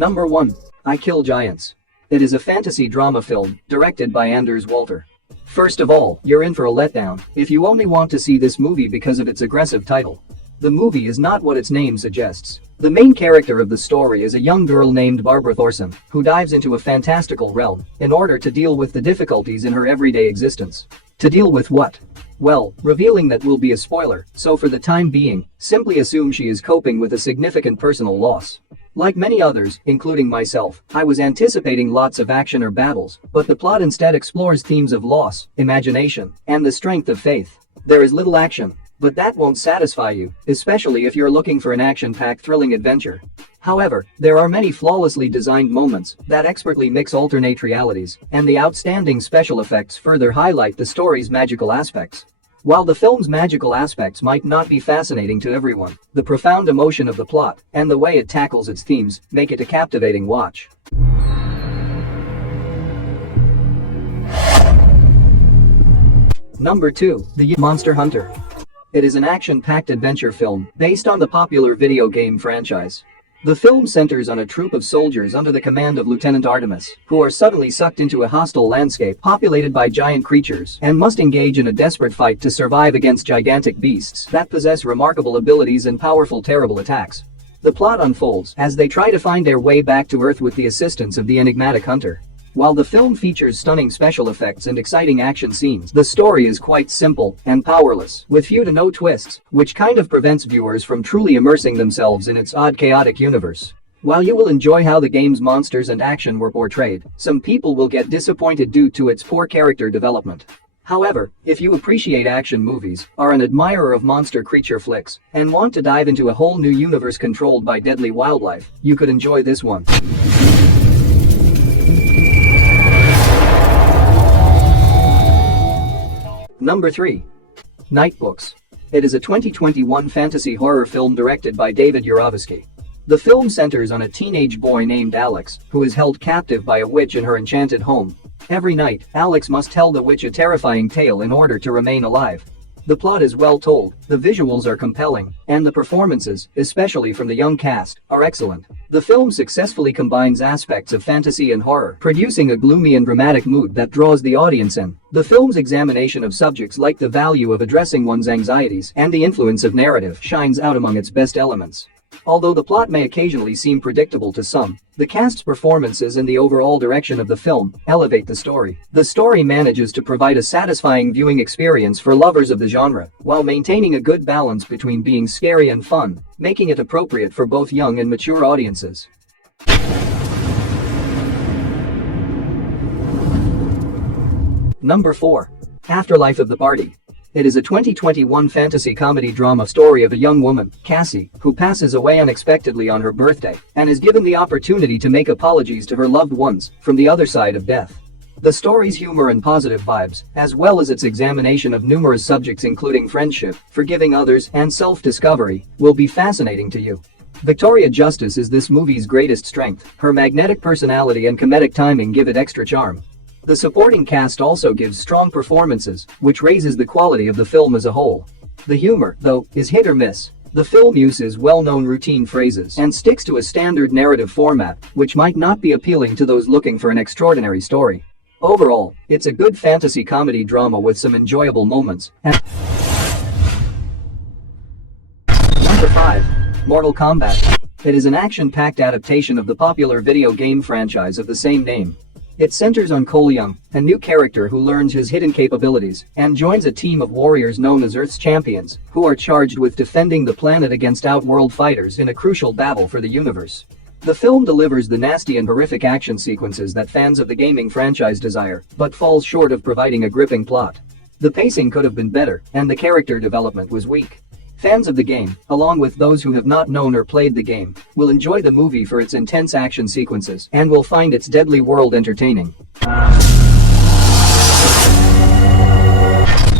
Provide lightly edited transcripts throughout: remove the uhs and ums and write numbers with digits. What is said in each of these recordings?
Number 1. I Kill Giants. It is a fantasy drama film, directed by Anders Walter. First of all, you're in for a letdown if you only want to see this movie because of its aggressive title. The movie is not what its name suggests. The main character of the story is a young girl named Barbara Thorson, who dives into a fantastical realm in order to deal with the difficulties in her everyday existence. To deal with what? Well, revealing that will be a spoiler, so for the time being, simply assume she is coping with a significant personal loss. Like many others, including myself, I was anticipating lots of action or battles, but the plot instead explores themes of loss, imagination, and the strength of faith. There is little action, but that won't satisfy you, especially if you're looking for an action-packed thrilling adventure. However, there are many flawlessly designed moments that expertly mix alternate realities, and the outstanding special effects further highlight the story's magical aspects. While the film's magical aspects might not be fascinating to everyone, the profound emotion of the plot and the way it tackles its themes make it a captivating watch. Number 2. The Monster Hunter. It is an action-packed adventure film based on the popular video game franchise. The film centers on a troop of soldiers under the command of Lieutenant Artemis, who are suddenly sucked into a hostile landscape populated by giant creatures and must engage in a desperate fight to survive against gigantic beasts that possess remarkable abilities and powerful terrible attacks. The plot unfolds as they try to find their way back to Earth with the assistance of the enigmatic hunter. While the film features stunning special effects and exciting action scenes, the story is quite simple and powerless, with few to no twists, which kind of prevents viewers from truly immersing themselves in its odd chaotic universe. While you will enjoy how the game's monsters and action were portrayed, some people will get disappointed due to its poor character development. However, if you appreciate action movies, are an admirer of monster creature flicks, and want to dive into a whole new universe controlled by deadly wildlife, you could enjoy this one. Number 3. Nightbooks. It is a 2021 fantasy horror film directed by David Yarovesky. The film centers on a teenage boy named Alex, who is held captive by a witch in her enchanted home. Every night, Alex must tell the witch a terrifying tale in order to remain alive. The plot is well told, the visuals are compelling, and the performances, especially from the young cast, are excellent. The film successfully combines aspects of fantasy and horror, producing a gloomy and dramatic mood that draws the audience in. The film's examination of subjects like the value of addressing one's anxieties and the influence of narrative shines out among its best elements. Although the plot may occasionally seem predictable to some, the cast's performances and the overall direction of the film elevate the story. The story manages to provide a satisfying viewing experience for lovers of the genre, while maintaining a good balance between being scary and fun, making it appropriate for both young and mature audiences. Number 4. Afterlife of the Party. It is a 2021 fantasy comedy drama story of a young woman, Cassie, who passes away unexpectedly on her birthday and is given the opportunity to make apologies to her loved ones from the other side of death. The story's humor and positive vibes, as well as its examination of numerous subjects including friendship, forgiving others, and self-discovery, will be fascinating to you. Victoria Justice is this movie's greatest strength. Her magnetic personality and comedic timing give it extra charm. The supporting cast also gives strong performances, which raises the quality of the film as a whole. The humor, though, is hit or miss. The film uses well-known routine phrases and sticks to a standard narrative format, which might not be appealing to those looking for an extraordinary story. Overall, it's a good fantasy comedy drama with some enjoyable moments. Number 5. Mortal Kombat. It is an action-packed adaptation of the popular video game franchise of the same name. It centers on Cole Young, a new character who learns his hidden capabilities and joins a team of warriors known as Earth's champions, who are charged with defending the planet against outworld fighters in a crucial battle for the universe. The film delivers the nasty and horrific action sequences that fans of the gaming franchise desire, but falls short of providing a gripping plot. The pacing could have been better, and the character development was weak. Fans of the game, along with those who have not known or played the game, will enjoy the movie for its intense action sequences and will find its deadly world entertaining.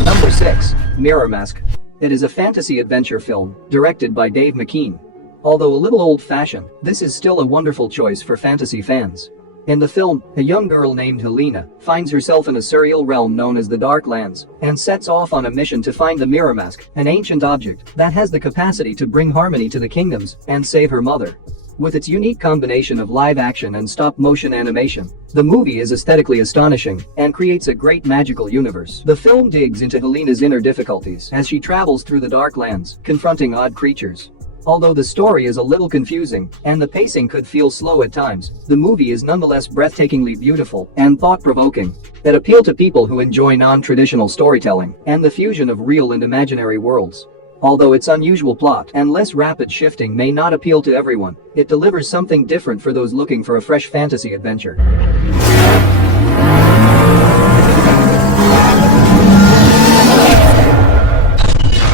Number 6. Mirror Mask. It is a fantasy adventure film, directed by Dave McKean. Although a little old-fashioned, this is still a wonderful choice for fantasy fans. In the film, a young girl named Helena finds herself in a surreal realm known as the Dark Lands and sets off on a mission to find the Mirror Mask, an ancient object that has the capacity to bring harmony to the kingdoms and save her mother. With its unique combination of live action and stop-motion animation, the movie is aesthetically astonishing and creates a great magical universe. The film digs into Helena's inner difficulties as she travels through the dark lands, confronting odd creatures. Although the story is a little confusing and the pacing could feel slow at times, the movie is nonetheless breathtakingly beautiful and thought-provoking. It appeals to people who enjoy non-traditional storytelling and the fusion of real and imaginary worlds. Although its unusual plot and less rapid shifting may not appeal to everyone, it delivers something different for those looking for a fresh fantasy adventure.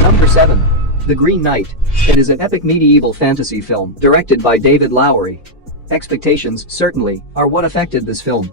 Number 7. The Green Knight. It is an epic medieval fantasy film directed by David Lowery. Expectations, certainly, are what affected this film.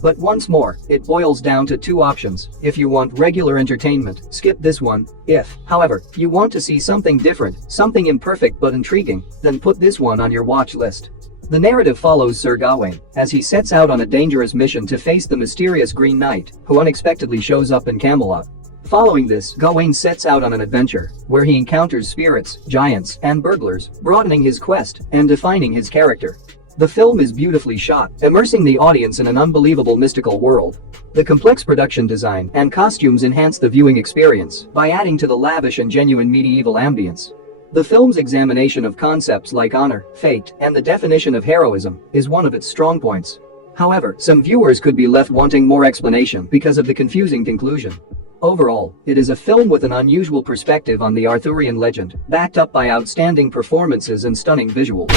But once more, it boils down to two options. If you want regular entertainment, skip this one. If, however, you want to see something different, something imperfect but intriguing, then put this one on your watch list. The narrative follows Sir Gawain as he sets out on a dangerous mission to face the mysterious Green Knight, who unexpectedly shows up in Camelot. Following this, Gawain sets out on an adventure where he encounters spirits, giants, and burglars, broadening his quest and defining his character. The film is beautifully shot, immersing the audience in an unbelievable mystical world. The complex production design and costumes enhance the viewing experience by adding to the lavish and genuine medieval ambience. The film's examination of concepts like honor, fate, and the definition of heroism is one of its strong points. However, some viewers could be left wanting more explanation because of the confusing conclusion. Overall, it is a film with an unusual perspective on the Arthurian legend, backed up by outstanding performances and stunning visuals.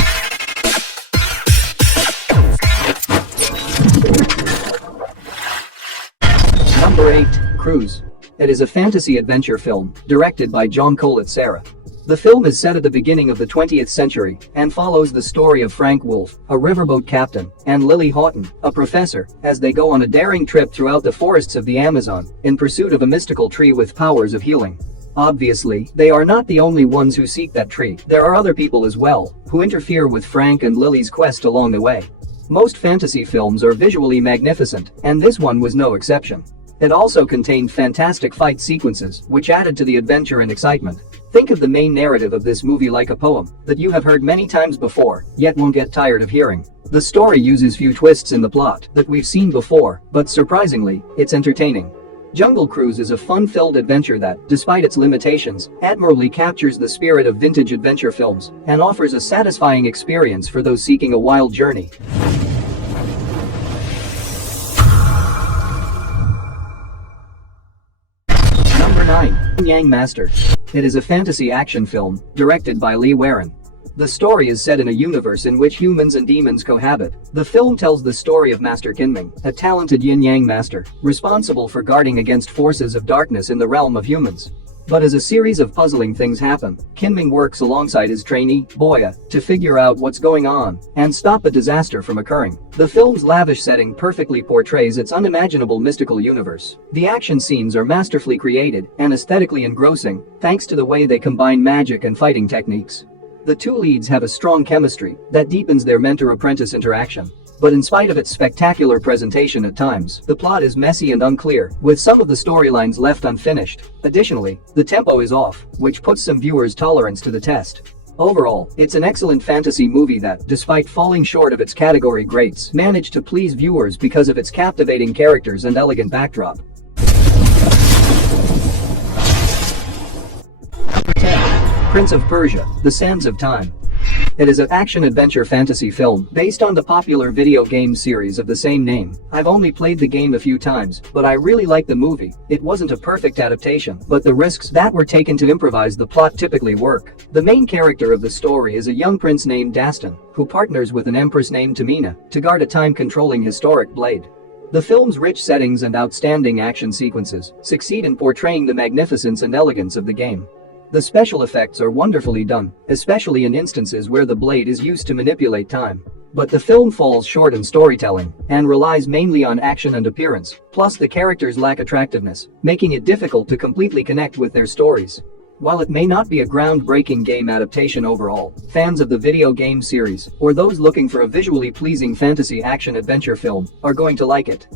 Number 8. Cruise. It is a fantasy adventure film directed by John Colet-Serra. The film is set at the beginning of the 20th century and follows the story of Frank Wolf, a riverboat captain, and Lily Houghton, a professor, as they go on a daring trip throughout the forests of the Amazon in pursuit of a mystical tree with powers of healing. Obviously, they are not the only ones who seek that tree. There are other people as well who interfere with Frank and Lily's quest along the way. Most fantasy films are visually magnificent, and this one was no exception. It also contained fantastic fight sequences, which added to the adventure and excitement. Think of the main narrative of this movie like a poem that you have heard many times before, yet won't get tired of hearing. The story uses few twists in the plot that we've seen before, but surprisingly, it's entertaining. Jungle Cruise is a fun-filled adventure that, despite its limitations, admirably captures the spirit of vintage adventure films and offers a satisfying experience for those seeking a wild journey. Number 9. Yin Yang Master. It is a fantasy action film directed by Lee Warren. The story is set in a universe in which humans and demons cohabit. The film tells the story of Master Kinming, a talented yin-yang master, responsible for guarding against forces of darkness in the realm of humans. But as a series of puzzling things happen, Kinming works alongside his trainee, Boya, to figure out what's going on and stop a disaster from occurring. The film's lavish setting perfectly portrays its unimaginable mystical universe. The action scenes are masterfully created and aesthetically engrossing, thanks to the way they combine magic and fighting techniques. The two leads have a strong chemistry that deepens their mentor-apprentice interaction. But in spite of its spectacular presentation at times, the plot is messy and unclear, with some of the storylines left unfinished. Additionally, the tempo is off, which puts some viewers' tolerance to the test. Overall, it's an excellent fantasy movie that, despite falling short of its category greats, managed to please viewers because of its captivating characters and elegant backdrop. Number 10. Prince of Persia: The Sands of Time. It is an action-adventure fantasy film based on the popular video game series of the same name. I've only played the game a few times, but I really like the movie. It wasn't a perfect adaptation, but the risks that were taken to improvise the plot typically work. The main character of the story is a young prince named Dastan, who partners with an empress named Tamina to guard a time-controlling historic blade. The film's rich settings and outstanding action sequences succeed in portraying the magnificence and elegance of the game. The special effects are wonderfully done, especially in instances where the blade is used to manipulate time. But the film falls short in storytelling and relies mainly on action and appearance, plus the characters lack attractiveness, making it difficult to completely connect with their stories. While it may not be a groundbreaking game adaptation overall, fans of the video game series, or those looking for a visually pleasing fantasy action-adventure film, are going to like it.